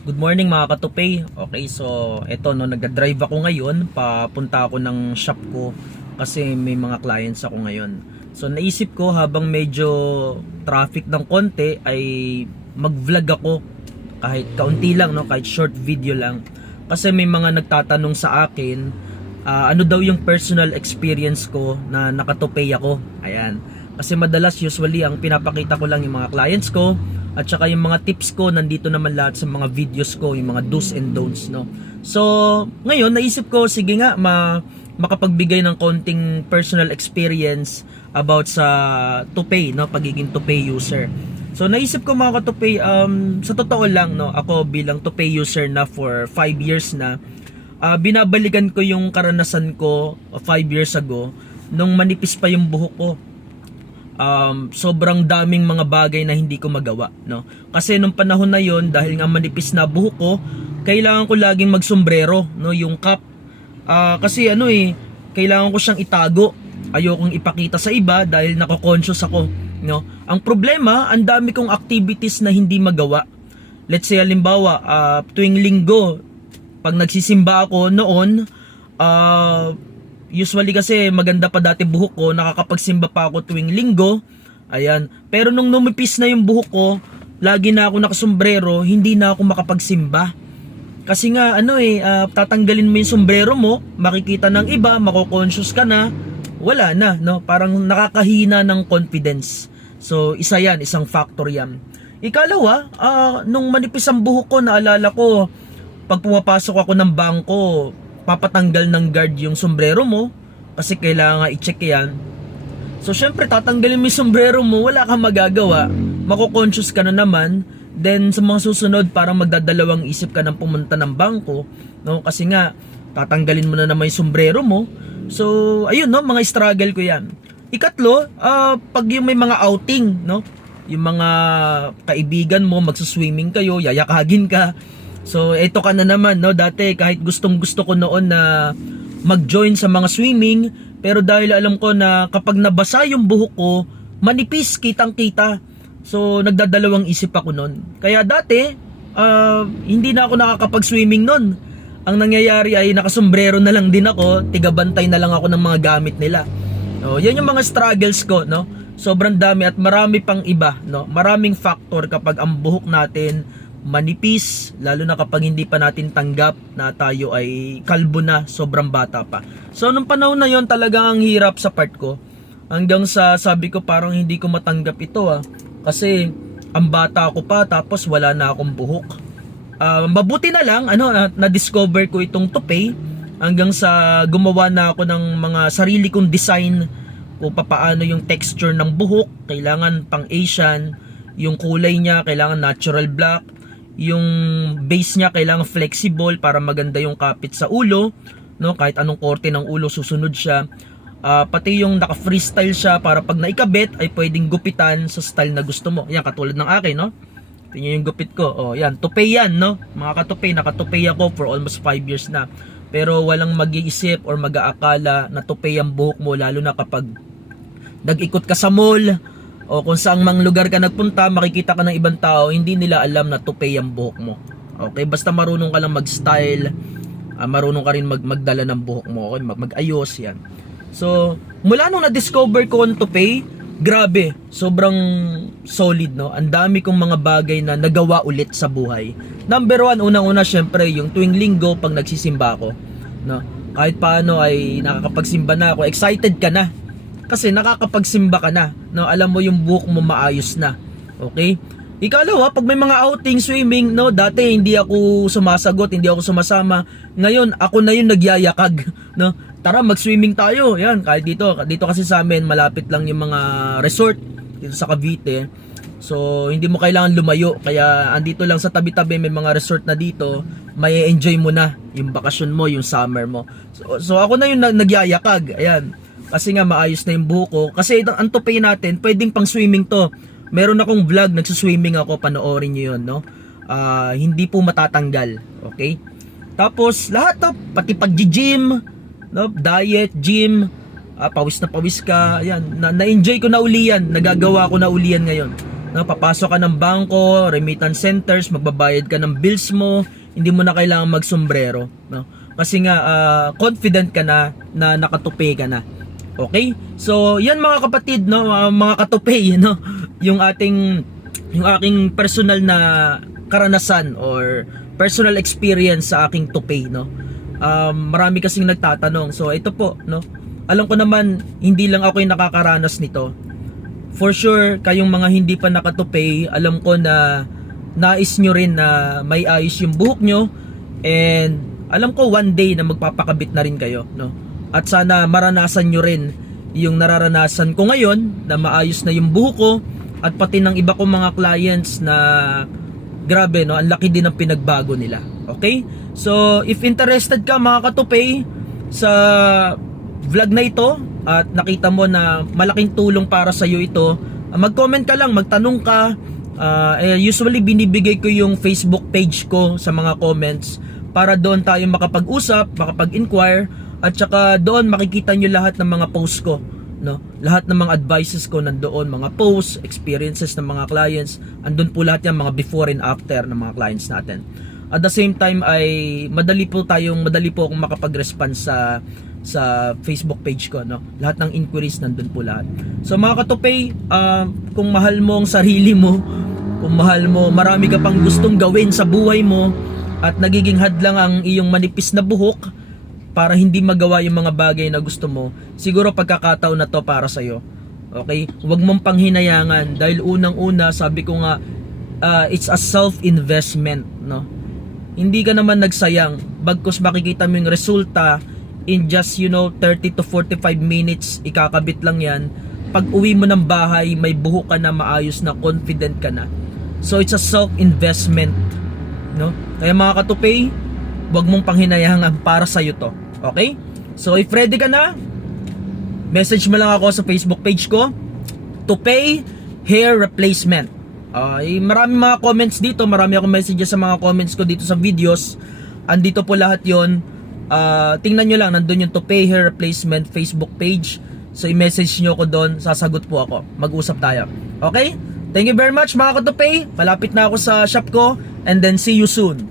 Good morning mga ka-Toupee. Okay, so eto no, nagda-drive ako ngayon, papunta ako ng shop ko kasi may mga clients ako ngayon. So naisip ko habang medyo traffic ng konti ay mag-vlog ako kahit kaunti lang no, kahit short video lang. Kasi may mga nagtatanong sa akin, ano daw yung personal experience ko na naka-Toupee ako. Ayan. Kasi madalas usually ang pinapakita ko lang yung mga clients ko at saka yung mga tips ko nandito naman lahat sa mga videos ko, yung mga do's and don'ts no. So, ngayon naisip ko sige nga makapagbigay ng konting personal experience about sa Toupee no, pagiging Toupee user. So naisip ko mga ka-Toupee, sa totoo lang no, ako bilang Toupee user na for 5 years na, binabalikan ko yung karanasan ko 5 years ago nung manipis pa yung buhok ko. Sobrang daming mga bagay na hindi ko magawa no, kasi nung panahon na yon dahil nga manipis na buhok ko, kailangan ko laging magsombrero no, yung cap. Kasi kailangan ko siyang itago, ayokong ipakita sa iba dahil nako-conscious ako no. Ang problema, ang dami kong activities na hindi magawa. Let's say halimbawa, tuwing linggo pag nagsisimba ako noon, usually kasi maganda pa dati buhok ko, nakakapagsimba pa ako tuwing linggo. Ayan. Pero nung numipis na yung buhok ko, lagi na ako nakasombrero, hindi na ako makapagsimba. Kasi nga tatanggalin mo yung sombrero mo, makikita ng iba, mako-conscious ka na, wala na no, parang nakakahina ng confidence. So isa yan, isang factor yan. Ikalawa, nung manipis ang buhok ko, naalala ko pag pumapasok ako ng bangko, papatanggal ng guard yung sombrero mo kasi kailangan i-check yan. So syempre tatanggalin mo yung sombrero mo, wala kang magagawa, mako-conscious ka na naman. Then sa mga susunod parang magdadalawang isip ka ng pumunta ng bangko no, kasi nga tatanggalin mo na naman yung sombrero mo. So ayun no, mga struggle ko yan. Ikatlo, pag yung may mga outing no, yung mga kaibigan mo magsuswimming kayo, yayakagin ka. So ito ka na naman no, dati kahit gustong gusto ko noon na mag-join sa mga swimming, pero dahil alam ko na kapag nabasa yung buhok ko, manipis, kitang-kita. So nagdadalawang isip ako noon. Kaya dati, hindi na ako nakakapag-swimming noon. Ang nangyayari ay nakasombrero na lang din ako, tigabantay na lang ako ng mga gamit nila. So, yan yung mga struggles ko no. Sobrang dami at marami pang iba no. Maraming factor kapag ang buhok natin manipis, lalo na kapag hindi pa natin tanggap na tayo ay kalbo na, sobrang bata pa. So nung panahon na yon talagang ang hirap sa part ko, hanggang sa sabi ko parang hindi ko matanggap ito kasi ang bata ko pa tapos wala na akong buhok. Mabuti na lang na-discover ko itong Toupee hanggang sa gumawa na ako ng mga sarili kong design kung paano yung texture ng buhok, kailangan pang Asian, yung kulay niya kailangan natural black, yung base niya kailangan flexible para maganda yung kapit sa ulo no, kahit anong korte ng ulo susunod siya. Pati yung naka freestyle siya para pag naikabit ay pwedeng gupitan sa style na gusto mo. Yan katulad ng akin no. Tingnan yung gupit ko. Yan, Toupee yan no. Mga ka-Toupee, naka-Toupee ako for almost 5 years na. Pero walang mag-iisip or mag-aakala na Toupee ang buhok mo, lalo na kapag nag-ikot ka sa mall o kung saang mang lugar ka nagpunta, makikita ka ng ibang tao, hindi nila alam na Toupee ang buhok mo. Okay, basta marunong ka lang mag-style, marunong ka rin magdala ng buhok mo, okay? Mag-ayos yan. So, mula nung na-discover ko ang Toupee, grabe, sobrang solid no. Ang dami kong mga bagay na nagawa ulit sa buhay. Number 1, unang-una syempre, yung tuwing linggo pag nagsisimba ako, no. Kahit paano ay nakakapagsimba na ako, excited ka na. Kasi nakakapagsimba ka na, no? Alam mo yung buhok mo maayos na. Okay? Ikalawa, pag may mga outing, swimming, no? Dati hindi ako sumasagot, hindi ako sumasama. Ngayon, ako na yung nagyayakag, no? Tara, mag-swimming tayo. Yan, kahit dito kasi sa amin, malapit lang yung mga resort dito sa Cavite. So, hindi mo kailangan lumayo. Kaya, andito lang sa tabi-tabi, may mga resort na dito. May enjoy mo na yung bakasyon mo, yung summer mo. So ako na yung nagyayakag. Ayan. Kasi nga maayos na yung buhok ko. Kasi ang Toupee natin, pwedeng pang swimming to. Meron akong vlog, nagsiswimming ako, panoorin nyo yun, no? Hindi po matatanggal, okay? Tapos, lahat to, pati pag-gym, no? Diet, gym, pawis na pawis ka, ayan. Na-enjoy ko na uli yan, nagagawa ko na uli yan ngayon. No, papasok ka ng bangko, remittance centers, magbabayad ka ng bills mo, hindi mo na kailangan magsombrero, no? Kasi nga confident ka na na nakatupi ka na. Okay? So, yan mga kapatid, no, mga katupi, no, yung aking personal na karanasan or personal experience sa aking tupi, no. Marami kasing nagtatanong. So, ito po, no. Alam ko naman hindi lang ako yung nakakaranas nito. For sure, kayong mga hindi pa nakatupi, alam ko na nais nyo rin na may ayos yung buhok nyo, and alam ko one day na magpapakabit na rin kayo, no? At sana maranasan nyo rin yung nararanasan ko ngayon, na maayos na yung buhok ko, at pati ng iba kong mga clients na grabe, no? Ang laki din ng pinagbago nila. Okay? So, if interested ka mga katupi sa vlog na ito, at nakita mo na malaking tulong para sa iyo ito, mag-comment ka lang, magtanong ka. Usually binibigay ko yung Facebook page ko sa mga comments para doon tayo makapag-usap, makapag-inquire, at saka doon makikita nyo lahat ng mga posts ko, no? Lahat ng mga advices ko nandoon, mga posts, experiences ng mga clients, andun po lahat yan, mga before and after ng mga clients natin. At the same time ay madali po akong makapag-response sa Facebook page ko, no? Lahat ng inquiries nandun po lahat. So mga katupi, kung mahal mo ang sarili mo, kung mahal mo, marami ka pang gustong gawin sa buhay mo, at nagiging hadlang ang iyong manipis na buhok para hindi magawa yung mga bagay na gusto mo, siguro pagkakataon na to para sa iyo. Okay? Huwag mong panghinayangan, dahil unang-una, sabi ko nga, it's a self-investment, no? Hindi ka naman nagsayang, bagkus makikita mo yung resulta in just 30 to 45 minutes, ikakabit lang yan. Pag uwi mo ng bahay, may buhok ka na maayos na, confident ka na. So it's a self-investment, no? Kaya mga katupi, wag mong panghinayangan, para sa iyo to. Okay? So if ready ka na, message mo lang ako sa Facebook page ko, Toupee Hair Replacement. Marami mga comments dito, marami akong messages sa mga comments ko dito sa videos. Andito po lahat yon. Tingnan nyo lang, nandun yung Toupee Hair Replacement Facebook page. So i-message nyo ko doon, sasagot po ako, mag-usap tayo. Okay? Thank you very much mga katupi. Malapit na ako sa shop ko, and then see you soon.